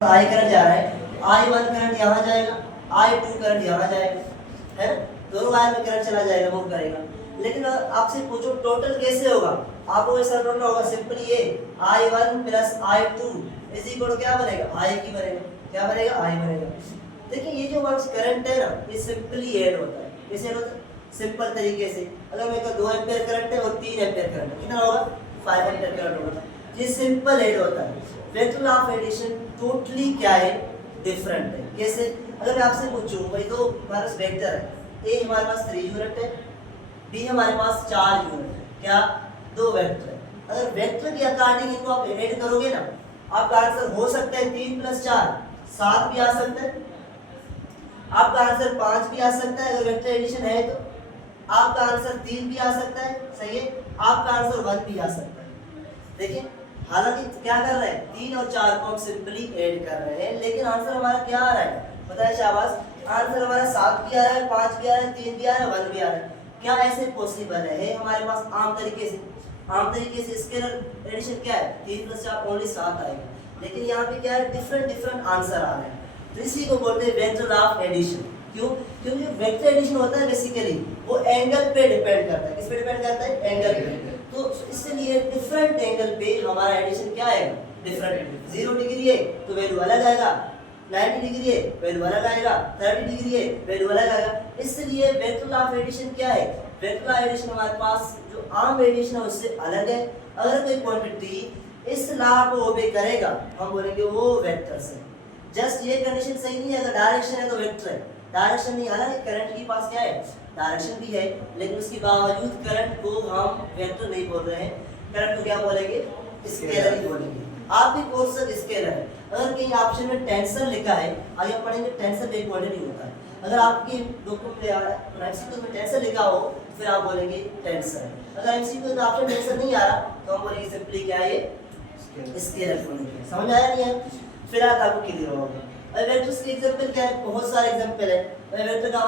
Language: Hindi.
आई करंट जा रहा है, I1 करंट यहाँ जाएगा, I2 करंट यहाँ जाएगा, है ना? दोनों वायर में करंट चला जाएगा, मूव करेगा। लेकिन आपसे पूछो टोटल कैसे होगा, आपको ऐसा टोटल होगा सिंपली ये I1 plus I2 is equal to क्या बनेगा, I की बनेगा, क्या बनेगा, I बनेगा। देखिए ये जो हमारा करंट है ना, ये सिंपली ऐड होता है। कैसे ऐड होता है? सिंपल तरीके से अगर मेरे को 2 एम्पीयर करंट है और 3 एम्पीयर करंट है, कितना होगा, 5 एम्पीयर करंट होगा। ये सिंपल ऐड होता है। Vector law of addition totally क्या है, डिफरेंट है। कैसे? अगर मैं आपसे पूछूं भाई तो हमारे पास वेक्टर है, ए हमारे पास 3 यूनिट है, बी हमारे पास 4 यूनिट है, क्या 2 वेक्टर है। अगर वेक्टर के अकॉर्डिंग इनको आप ऐड करोगे ना, आपका आंसर हो सकता है 3 + 4 7 भी आ सकता है, आपका आंसर 5 भी आ सकता है। अगर वेक्टर एडिशन है तो आपका आंसर 3 भी आ सकता है, सही है, आपका आंसर 1 भी आ सकता है। देखिए हालांकि क्या कर रहे हैं, 3 और 4 को हम सिंपली ऐड कर रहे हैं, लेकिन आंसर हमारा क्या आ रहा है, पता है शाबाश, आंसर हमारा 7 भी आ रहा है, 5 भी आ रहा है, 3 भी आ रहा है, 1 भी आ रहा है। क्या ऐसे पॉसिबल है हमारे पास? आम तरीके से स्केलर एडिशन क्या है, 3 + 4 ओनली 7 आएगा, लेकिन यहाँ पे क्या है, डिफरेंट आंसर आ रहे हैं। तो इसी को बोलते हैं वेक्टर ऑफ एडिशन। क्यों? क्योंकि वेक्टर एडिशन होता है बेसिकली वो एंगल पे डिपेंड करता है। किस पे डिपेंड करता है? एंगल पे। तो इसलिए डिफरेंट एंगल पे हमारा एडिशन क्या आएगा, डिफरेंट। 0 डिग्री है तो वैल्यू अलग आएगा, 90 डिग्री है वैल्यू अलग आएगा, 30 डिग्री है वैल्यू अलग आएगा। इसलिए वेक्टर ऑफ एडिशन क्या है, वेक्टर ऑफ एडिशन हमारे पास जो आम एडिशन है उससे अलग है। अगर कोई क्वांटिटी इस लॉ को ओबे करेगा, हम बोलेंगे वो वेक्टर है। जस्ट ये कंडीशन सही नहीं है, अगर डायरेक्शन है तो वेक्टर है, डायरेक्शन नहीं, हालांकि करंट के पास क्या है, डायरेक्शन भी है, लेकिन उसके बावजूद करंट को हम वेक्टर नहीं बोल रहे हैं, करंट को क्या बोलेंगे, स्केलर ही बोलेंगे। आप भी कोर्स स्केलर है। अगर कहीं ऑप्शन में टेंसर लिखा है, आगे हम पढ़ेंगे टेंसर एक क्वांटिटी होता है। अगर आपकी डॉक्यूमेंट एमसीक्यू में टेंसर लिखा हो फिर आप बोलेंगे टेंसर। अगर एमसीक्यू में ऑप्शन टेंसर नहीं आ रहा तो हम बोलेंगे सिंपली क्या है, ये स्केलर क्वांटिटी। समझ आया नहीं है? फिर आपको क्लियर होगा। वेक्टर्स के एग्जांपल क्या है, बहुत सारे एग्जांपल है। वेक्टर का